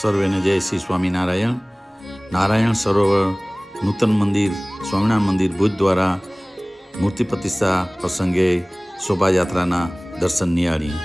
સર્વેને જય શ્રી સ્વામિનારાયણ. નારાયણ સરોવર નૂતન મંદિર સ્વામિનારાયણ મંદિર ભુજ દ્વારા મૂર્તિ પ્રતિષ્ઠા પ્રસંગે શોભાયાત્રાના દર્શન નિહાળી.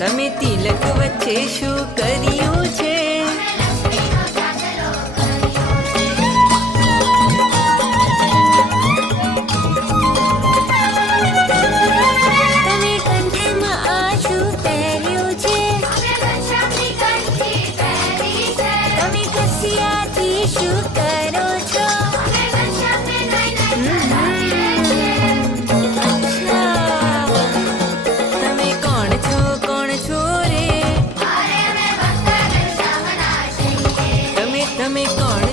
તમે તિલક વચ્ચે શું કર્યું છે? તમે કંઠમાં આ શું પહેર્યું છે? તમે કસિયાથી શું કરો છો? તમે કોણ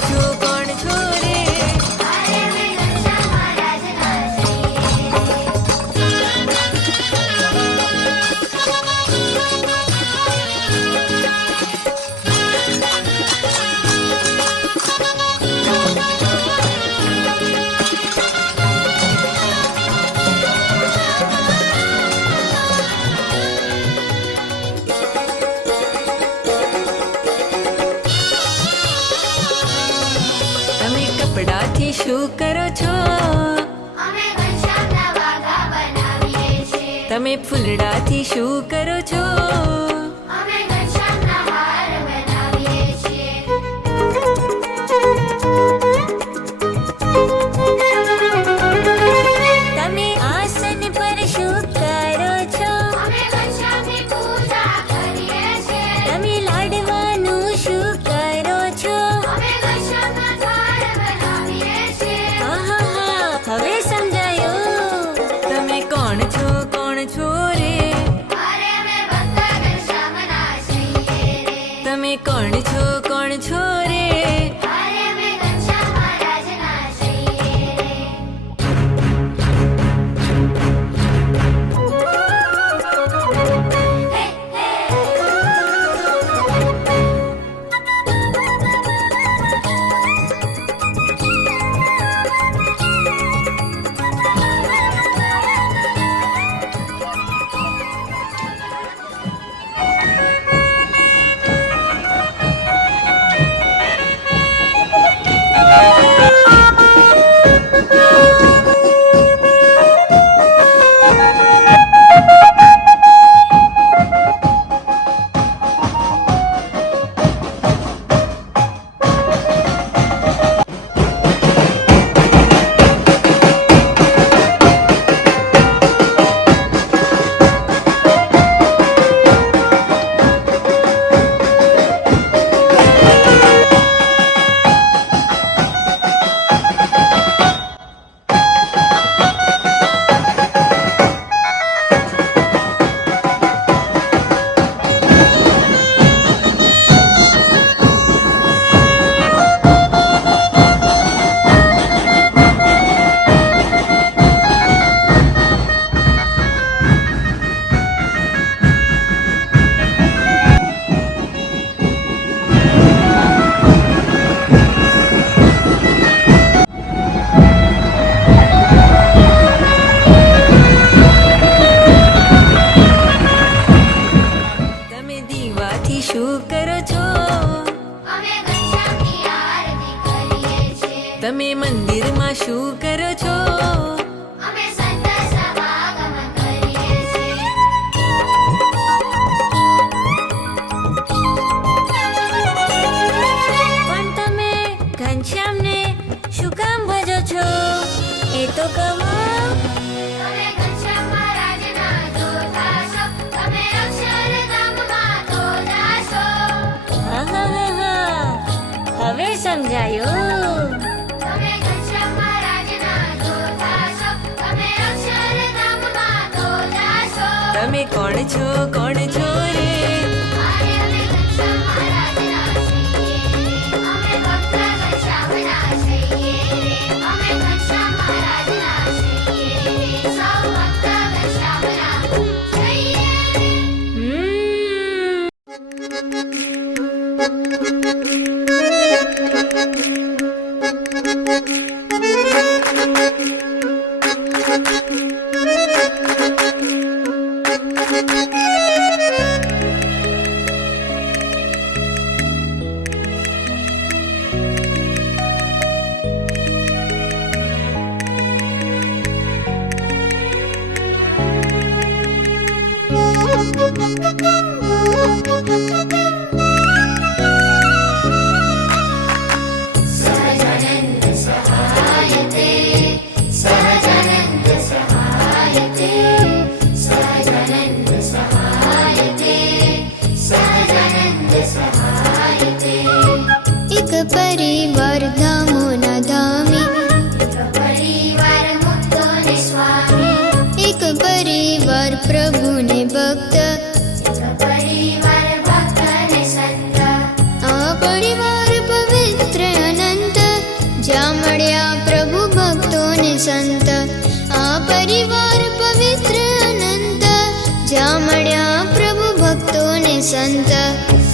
છો રે? કપડાથી શું કરો છો? અમે ઘનશ્યામના વાઘા બનાવીએ છીએ. તમે ફૂલડાથી શું કરો છો? અમે ઘનશ્યામના હાર બનાવીએ છીએ. તમે આસન પર શું કરો છો? અમે ઘનશ્યામની પૂજા કરીએ છીએ. તમે લાડવાનું શું કરો છો? અમે ઘનશ્યામના દ્વાર બનાવીએ છીએ. હવે સમજાયું. તમે કોણ છો રે? અરે અમે ભક્ત ઘનશ્યામના છીએ રે. તમે કોણ છો રે? અરે અમે ઘનશ્યામ મહારાજના છીએ રે. ત્યાંથી શું કરો છો? અમે ઘનશ્યામની આરતી કરીએ છીએ. તમે મંદિરમાં શું કરો છો? અમે સંત સભાગમન કરીએ છીએ. પણ તમે ઘનશ્યામને શું કામ ભજો છો એ તો કહો. તમે ઘનશ્યામ મહારાજના જોધા છો. તમે અક્ષરધામમાં તો જાશો. આહાહાહા. હવે સમજાયું. તમે ઘનશ્યામ મહારાજના જોધા છો. તમે અક્ષરધામમાં તો જાશો. તમે કોણ છો કોણ છો રે? અરે અમે ઘનશ્યામ મહારાજના છીએ. અમે ભક્ત ઘનશ્યામના છીએ. અમે ઘનશ્યામ મહારાજના છીએ. સૌ ભક્ત ઘનશ્યામના છીએ. સહજાનંદ સહાયતે સહજાનંદ સહાયતે સહજાનંદ સહાયતે સહજાનંદ સહાયતે. એક પરિવાર ધામોના ધામી, પરિવાર મુક્તોને સ્વામી. એક પરિવાર પ્રભુને ભક્ત, પરિવાર ભક્તને સંત. આ પરિવાર પવિત્ર અનંત, જ્યાં મળ્યા પ્રભુ ભક્તોને સંત. આ પરિવાર પવિત્ર અનંત, જ્યાં મળ્યા પ્રભુ ભક્તોને સંત.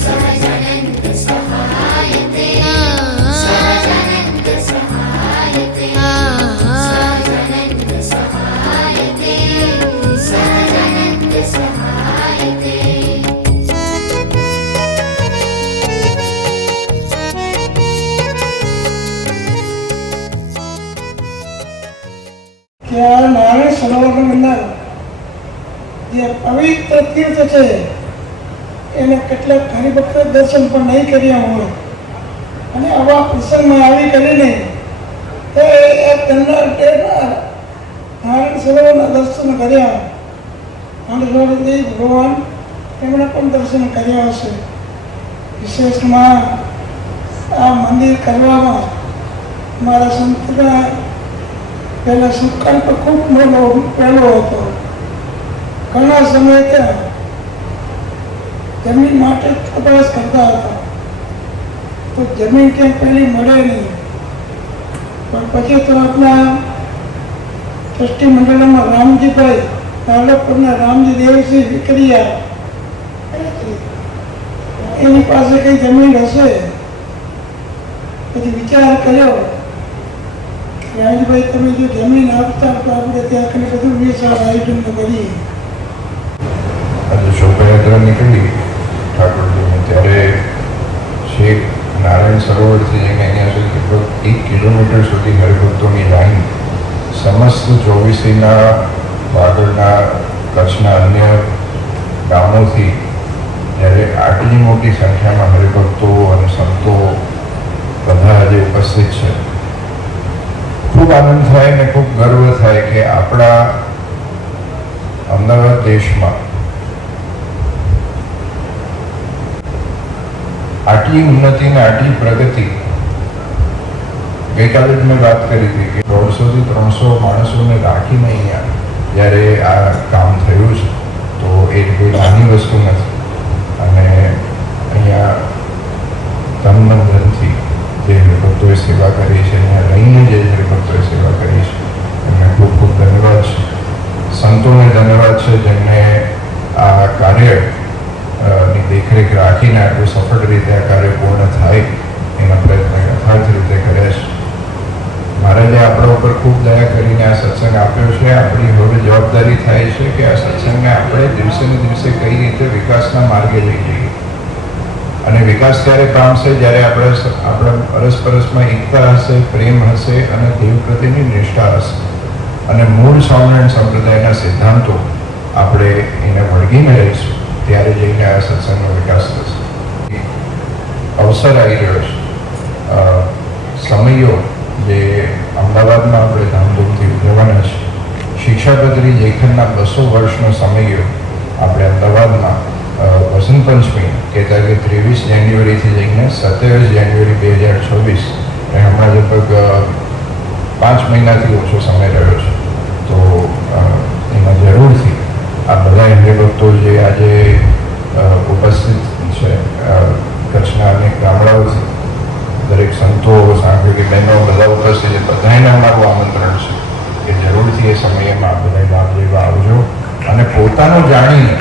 સહજાનંદ સહાયતે સહજાનંદ સહાયતે સહજાનંદ સહાયતે સહજાનંદ સહાયતે. કે આ નારાયણ સરોવરનું બંધારણ જે પવિત્ર તીર્થ છે એને કેટલાક હરિભક્તો દર્શન પણ નહીં કર્યા હોય અને આવા પ્રસંગમાં આવી કરીને તે નારાયણ સરોવરના દર્શન કર્યા. હંસવરદેવ ભગવાન એમણે પણ દર્શન કર્યા હશે. વિશેષમાં આ મંદિર કરવામાં મારા સંતના પહેલા સંકલ્પ ખૂબ પહેલો હતો. ઘણા સમય ત્યાં જમીન માટે તપાસ કરતા હતા તો જમીન ક્યાંક પહેલી મળે નહીં. પણ પછી તો આપણા ટ્રસ્ટી મંડળમાં રામજીભાઈ તાલપુરના રામજી દેવસિંહ વિકરિયા એની પાસે કઈ જમીન હશે. પછી વિચાર કર્યો રાજભાઈ તમે જો જમીન આપતા તો આપણે ત્યાં કને બધું વિશાળ આયોજન કરીએ. આજે શોભાયાત્રા નીકળી ઠાકોરજીની ત્યારે છેક નારાયણ સરોવરથી જઈને અહીંયા સુધી લગભગ 1 કિલોમીટર સુધી હરિભક્તોની લાઈન સમસ્ત ચોવીસીના વાગડના કચ્છના અન્ય ગામોથી જ્યારે આટલી મોટી સંખ્યામાં હરિભક્તો અને સંતો બધા આજે ઉપસ્થિત છે, ખૂબ આનંદ થાય અને ખૂબ ગર્વ થાય કે આપણા અમદાવાદ દેશમાં આટલી ઉન્નતિ ને આટલી પ્રગતિ. ગઈકાલે જ મેં વાત કરી હતી કે 150 થી 300 માણસોને રાખીને અહીંયા જ્યારે આ કામ થયું છે તો એ કોઈ નાની વસ્તુ નથી. અને અહીંયા ધનથી જે હરિભક્તોએ સેવા કરી છે, અહીંયા રહીને જે હરિભક્તોએ સેવા કરી છે એમને ખૂબ ખૂબ ધન્યવાદ છે. સંતોને ધન્યવાદ છે જેમને આ કાર્ય ની દેખરેખ રાખીને આટલું સફળ રીતે આ કાર્ય પૂર્ણ થાય એના પ્રયત્નો યથાર્થ રીતે કર્યા છે. મહારાજે આપણા ઉપર ખૂબ દયા કરીને આ સત્સંગ આપ્યો છે. આપણી હવે જવાબદારી થાય છે કે આ સત્સંગને આપણે દિવસે ને દિવસે કઈ રીતે વિકાસના માર્ગે લઈ જઈએ. અને વિકાસ ત્યારે પામશે જ્યારે આપણા અરસપરસમાં એકતા હશે, પ્રેમ હશે અને દેવ પ્રત્યેની નિષ્ઠા હશે અને મૂળ સ્વામિનારાયણ સંપ્રદાયના સિદ્ધાંતો આપણે એને વળગીને રહીશું, ત્યારે જઈને આ સત્સંગનો વિકાસ થશે. અવસર આવી રહ્યો છે, સમયો જે અમદાવાદમાં આપણે ધામધૂમથી ઉજવવાના છે. શિક્ષાપત્રી લેખનના 200 વર્ષનો સમયો આપણે અમદાવાદમાં વસંત પંચમી કહેતા કે 23 જાન્યુઆરીથી લઈને 27 જાન્યુઆરી 2026 એ હમણાં લગભગ 5 મહિનાથી ઓછો સમય રહ્યો છે. તો એમાં જરૂરથી આ બધા હરિભક્તો જે આજે ઉપસ્થિત છે, કચ્છના અનેક ગામડાઓથી દરેક સંતો, સાંઘિક બહેનો બધા ઉપસ્થિત છે, બધાને અમારું આમંત્રણ છે કે જરૂરથી એ સમયમાં બધા લાભ લેવા આવજો અને પોતાનું જાણીને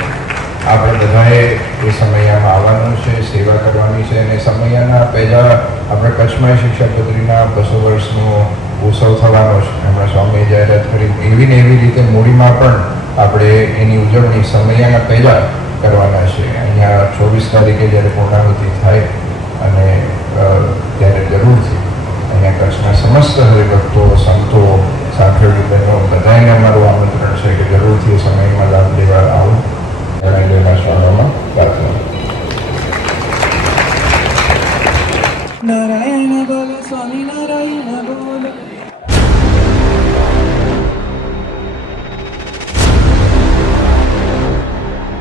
આપણે બધાએ એ સમયમાં આવવાનું છે, સેવા કરવાની છે. અને સમયના પહેલાં આપણે કચ્છમાં શિક્ષાપત્રીના 200 વર્ષનો ઉત્સવ થવાનો છે. હમણાં સ્વામીએ જાહેરાત કરી એવી ને એવી રીતે મૂડીમાં પણ આપણે એની ઉજવણી સમયના પહેલાં કરવાના છે. અહીંયા 24 તારીખે જ્યારે પૂર્ણાહુતિ થાય અને ત્યારે જરૂરથી અહીંયા કચ્છના સમસ્ત હરિભક્તો, સંતો, સાંખેડી બહેનો બધાને અમારું આમંત્રણ છે કે જરૂરથી એ સમયમાં લાભ લેવા આવો.